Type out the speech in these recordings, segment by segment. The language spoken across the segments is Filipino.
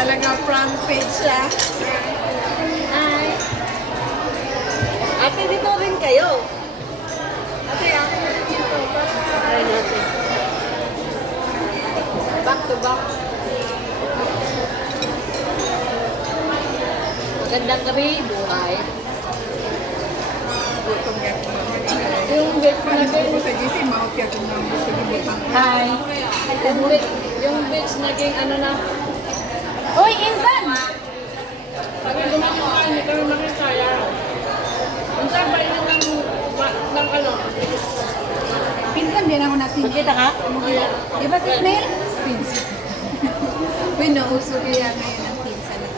talaga front page siya. Ay. Ate, dito rin kayo. Ate, ako na dito. Ay, natin. Back to back. Magandang gabi, buhay. Gutom ako. Yung beach na ko sa GC, mahopya ko na gusto gibutang. Hi. Yung beach, yung beach naging ano na. Uy, Insan! Sabi dumating ka, hindi kami makikaya. Ang sabay na ng, ng ano. Pinsan, din ako natin. Magkita ka? Di ba si Snail? Pinsan. Uy, nauso kaya ngayon ang pinsan na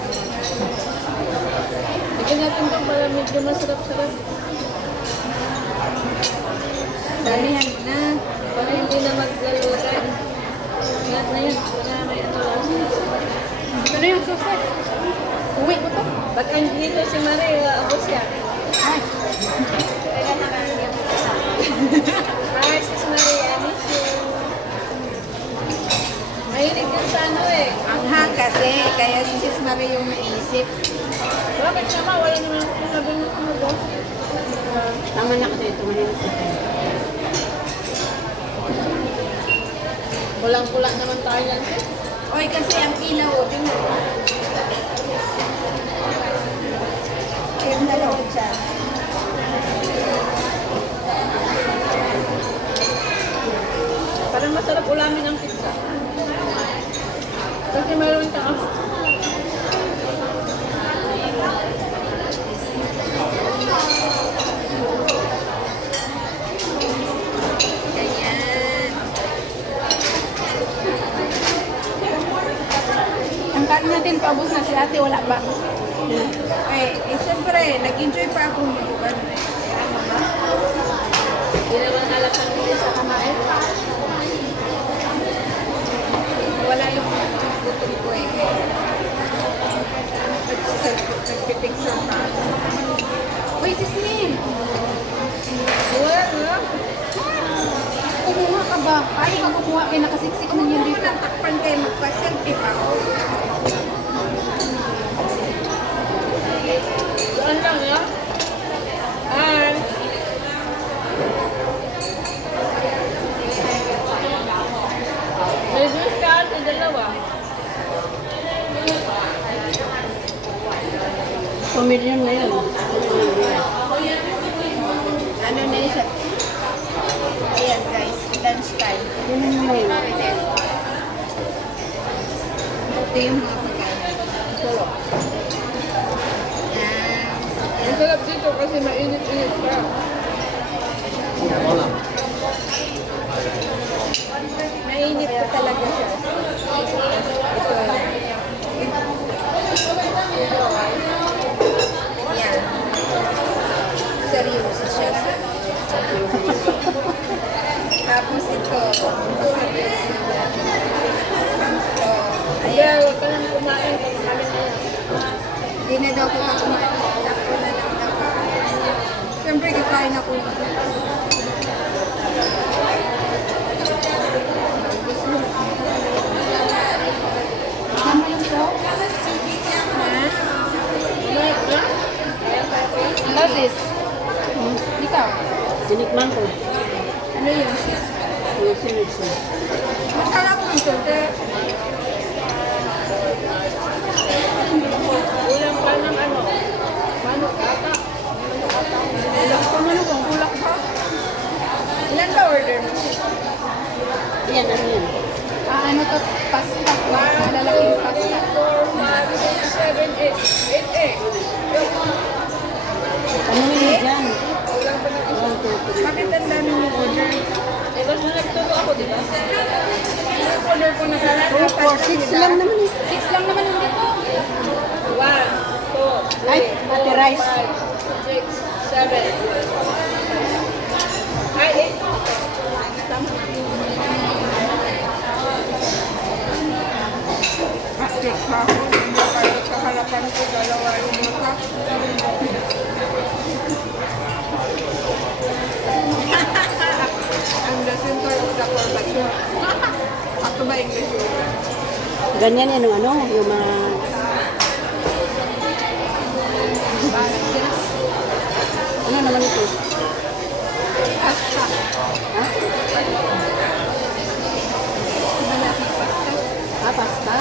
Hindi natin ito para medyo masarap-sarap. Dalihan mo na. Para hindi na maglalutan. Lahat na yan. Wala na yung ano. Ano yung susi? Uwi mo to? Ba't andito si Marie? Ako siya. Ay, Hi, sis Marie. I miss you. Mahilig yan sa ano eh. Ang ha kasi, kaya si Sis Marie yung naisip. Bakit naman? Wala naman ako sinabi mo ano ba? tama na kasi ito. Mahilig ko. Kulang-kula naman tayo yan. Oy, kasi ang ilaw, din mo. Na lang siya. Parang masarap ulamin ang pizza. Kasi mayroon ka Ganyan. Ang kain natin, paubos na si ate, wala ba? Eh, eh siyempre, nag-enjoy pa ako mag-uban. Kaya ano ba? Hindi naman halatan nila sa kamain. Wala yung gutom ko eh. Nagpipicture pa ako. Uy, si Snail! Wala na. Kumuha ka ba? Paano ka kumuha? Kaya nakasiksik mo Kung yan hindi dito. nang takpan kayo, magpa-selfie pa ako. Saan lang ya? Ay. May juice ka ate, dalawa. Pamilyon na yun. Ano na yun siya? Ayan guys, lunch time. Ito yung mga pagkain. Sarap. Yan. Ang sarap dito kasi mainit-init pa. Mainit pa talaga siya. Ito. Yan. Seryoso siya. Tapos ito. Seryoso siya. Oh, Kaya ayan. huwag ka nang kumain kung kami na yan. Hindi na daw kita kumain. Ako. Siyempre, kikain ako. Hello, sis. Hmm. Ikaw? Tinikman ko. Ano yun, sis? Yung sinig siya. Masarap ng sote. Ulam ka ng ano? Manok ata. Alam ko man kung kulak ba? Ilan ba order mo? Yan, ano yan? Ah, ano to? Pasta. Malalaking pasta. 4, 5, 6, 7, 8. 8, 8. Ano yun dyan? Bakit ang dami mong order? Eh, basta nagturo ako, di ba? Yung order ko na kala, Oh, dapat six lang naman eh. Six lang naman yung dito. 1, 2, 3, Ay, ate rice. nagkakulay siya. Ako ba English? Ganyan yan yung ano, yung mga... ano naman ito? Pasta. Ha? Ah, pasta?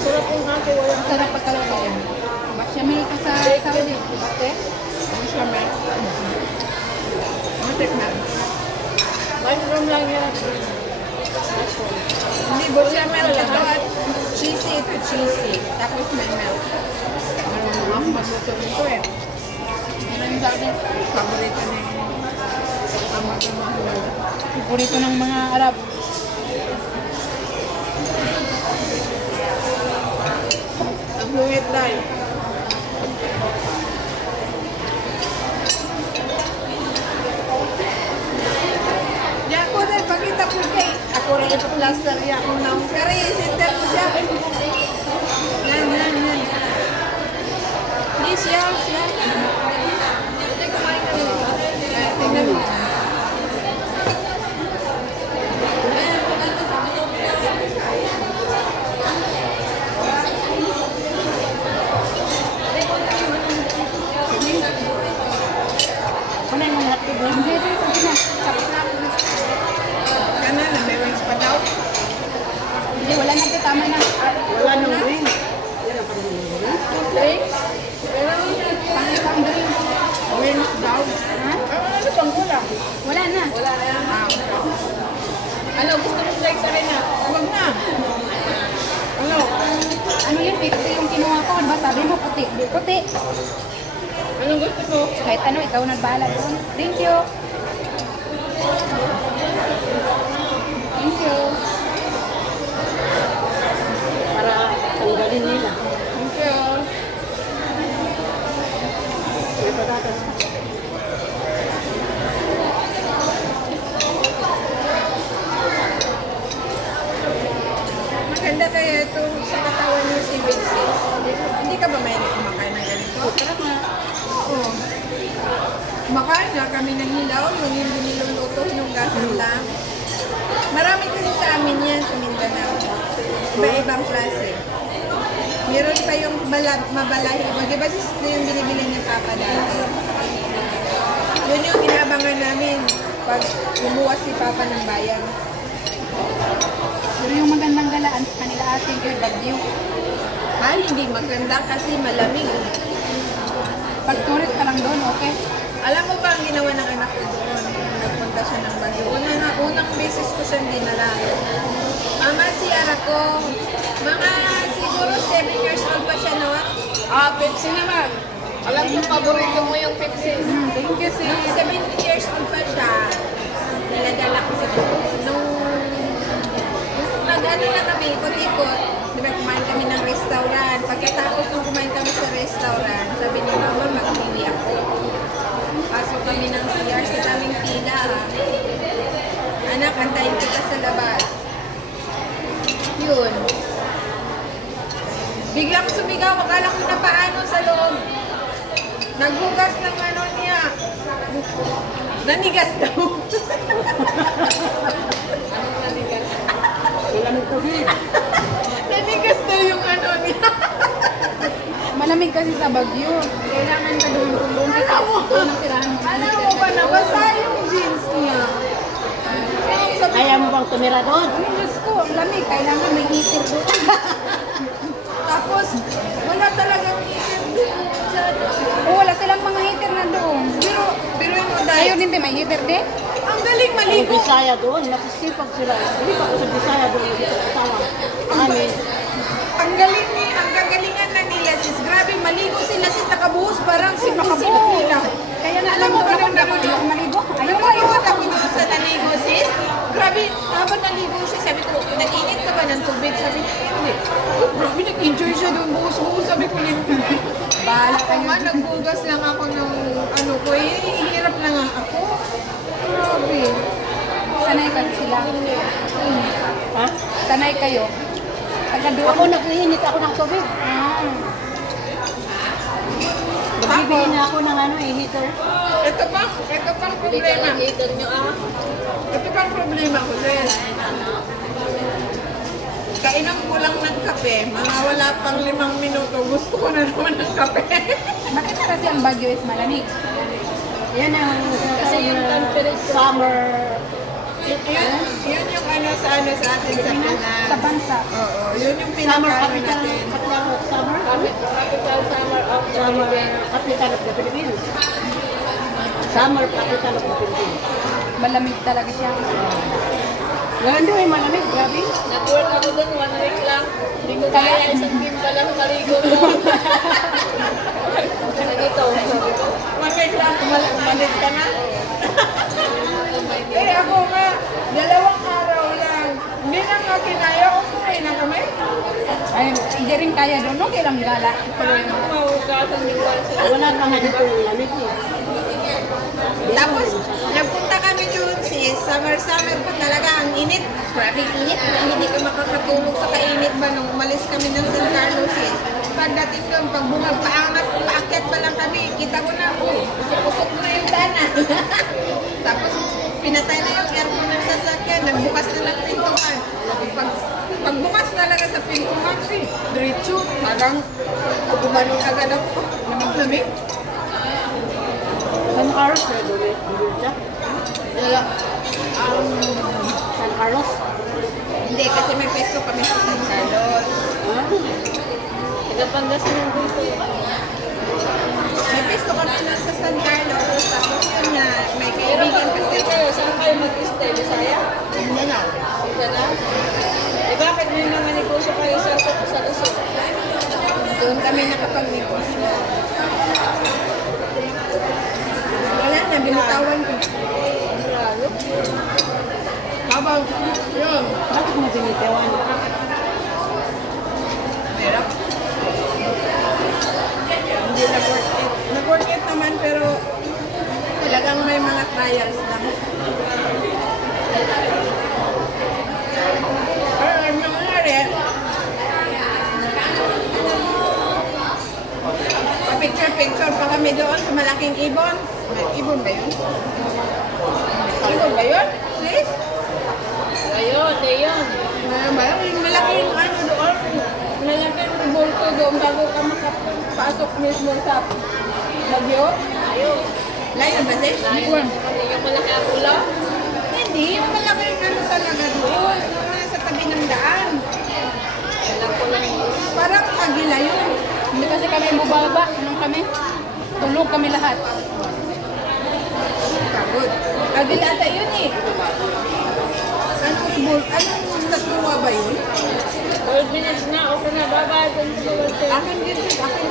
Sarap yung kasi walang sarap pa talaga yan. Bechamel ka sa ikaw din. Bakit? Bechamel. Matik na. Matikman. Mushroom lang. Mushroom. Hindi, bechamel ito at cheesy ito, cheesy. Tapos may milk. Marunong ako magluto nito eh. Yun ang sabi, paborito ni ama ko mahal. Paborito ng mga Arab. Ang luwit dahil. Di ako rin, pagkita ko kay, ako rin ito plaster niya ako na kari, center ko siya. Yan, yan, yan. Hindi siya, siya. Hindi, kumain ka rin. Eh, Tingnan mo. Ano yung mga hatid mo? Hindi, ito, sabi na. Chop-chop. Kana na, may wings pa daw. Hindi, wala na ito. Tama na. Wala nang ring. Drinks? Pangit ang drink. Wings daw. Ha? Ah, ano pang? Wala na. Wala na. Ah, Ano, gusto mo like na? Huwag na. Ano? Ano yun? Pixie kinuha ko. Ano ba sabi mo? Puti. Puti. Anong gusto mo? Kahit ano, ikaw na bahala doon. Thank you. Thank you. Para tanggalin nila. Thank you. May patatas. Maganda kaya ito sa katawan niyo si Vinci. Hindi ka ba may kumakain ng ganito? Sarap nga. Oo. Kumakain na kami ng hilaw, yung hindi niluluto, yung gasang lang. Marami kasi sa amin yan sa Mindanao. Iba-ibang klase. Meron pa yung mala, mabalahibo. Di ba sis na yung binibili ng Papa dati? Yun yung inabangan namin pag lumuwas si Papa ng bayan. Pero yung magandang galaan sa kanila ating kay Bagyo. Ah, hindi maganda kasi malamig. Pag tourist ka lang doon, okay? Alam mo ba ang ginawa ng anak ko doon? Nagpunta siya ng Baguio. Una na, unang beses ko siyang dinala. Mama, si ko, mga siguro 7 years old pa siya, no? Ah, Pepsi naman. Alam ko, paborito mo yung Pepsi. Thank you, sis. Nung 17 years old pa siya, niladala ko sa Nung nag-ano na kami, ikot-ikot, di ba kumain kami ng restaurant. Pagkatapos nung kumain kami sa restaurant, sabi ni mama, mag-pili ako. Pasok kami ng CR sa daming pila. Anak, antayin kita sa labas. Yun. Biglang sumigaw, akala ko na paano sa loob. Naghugas ng ano niya. Nanigas daw. Wala mong tubig. Nanigas daw yung ano niya. Malamig kasi sa Bagyo. Kailangan ka doon kung doon ka doon ang. Alam mo ba na basa yung jeans niya? Kaya mo bang tumira doon? Ano Diyos ko, ang lamig. Kailangan may heater doon. tapos, wala talagang heater doon. O, wala silang mga heater na doon. Pero, pero Ayun dahil, din, din, may heater din. ang galing Ang maligo. Bisaya doon, masisipag sila. Hindi pa ako sa Bisaya doon. Tawa. Amin. Ang galing ni, ang gagalingan na nila sis. Grabe, maligo sila sis. Nakabuhos parang si Nakabuhos. nila. Alam mo na naman- ako maligo. Ko, iwan ako doon sa naligo, sis. Grabe, habang naligo siya, sabi ko, nag-init ka ba ng tubig? Sabi niya, hindi. Grabe, nag-enjoy siya doon. Buhos-buhos, sabi ko, hindi. Bahala kayo. nga, nagbugas lang ako ng ano ko. Eh, hirap na nga ako. Grabe. Sanay kasi sila. Ha? Sanay kayo. Taga doon. Ako nag-iinit ako ng tubig. Ah. Nagbibili na ako ng ano eh, heater. Ito pa, ito pang problema. heater nyo ah. Ito pang problema ko, sis. Kainom ko lang ng kape. Mga wala pang limang minuto, gusto ko na naman ng kape. Bakit kasi ang Bagyo is malamig? Yan ang kasi yung temperature. Summer Yun, yun, yun yung ano sa ano sa atin sa Pinas. Sa bansa. Oo, yun yung Summer pinaka capital, natin. capital of summer. Capital Summer of the Summer Philippines. capital of the Philippines. Summer capital of the Philippines. Malamig talaga siya. Ngayon din ay malamig, grabe. Nag-work ako doon one week lang. Hindi ko kaya isang team ka lang maligo mo. Nandito, sabi ko. Lang umal- umalis ka na? eh ako nga, dalawang araw lang. Hindi na nga kinaya, umuwi na kami. Hindi rin kaya doon. No, kailang gala. Pero yung din ko sila. Wala naman dito yung lamig eh. Tapos, nagpunta kami doon sis, summer-summer pa talaga, ang init. Grabe init, na hindi ka makakatulog sa kainit ba nung umalis kami ng San Carlos sis. Pagdating doon, pag bumagpaangat, paakyat pa lang kami, kita ko na, oh, usok-usok na yung dana. Tapos, pinatay na yung aircon ng sasakyan, nagbukas na lang pintuan. Pag, pagbukas talaga sa pintuan, diretso, parang gumanon agad ako. Lamig-lamig. San Carlos, doon doon siya. Wala. Um, San Carlos. Hindi, kasi may pesto kami sa San Carlos. Ah, Taga Pangasinan din ko. May pesto kami na sa San Carlos. Tapos yun nga, may Pero kaibigan kasi. uwi kayo, saan kayo mag-stay? Bisaya? Hindi na. Bakit may mga negosyo kayo sa sa Luzon? Doon kami nakapag-negosyo. Wala na, binutawan ko. Lalo. Habang, yun. bakit mo binitawan? Hirap. Hindi nag-work it. Nag-work it naman, pero talagang may mga trials lang. Pero ang nangyari, pa-picture-picture pa kami doon sa malaking ibon. May ibon ba yun? Ibon ba yun? Please? Ayun, ayun. Ano ba yun? Yung malaking ano doon. Malaking bulto doon bago ka makapasok mismo sa Bagyo. Ayun. Layo ba sis? Ayun. Yung malaki ang ulo. Hindi, yung malaking ano talaga doon. Yung nasa tabi ng daan. Parang agila yun. hindi kasi kami bubaba. Kami? Tulog kami lahat. Pagod. Agila ata yun eh. Anong bul? Anong tatluwa ba yun? 12 minutes na, okay na, bye-bye. Thank you. Akin din sis, akin.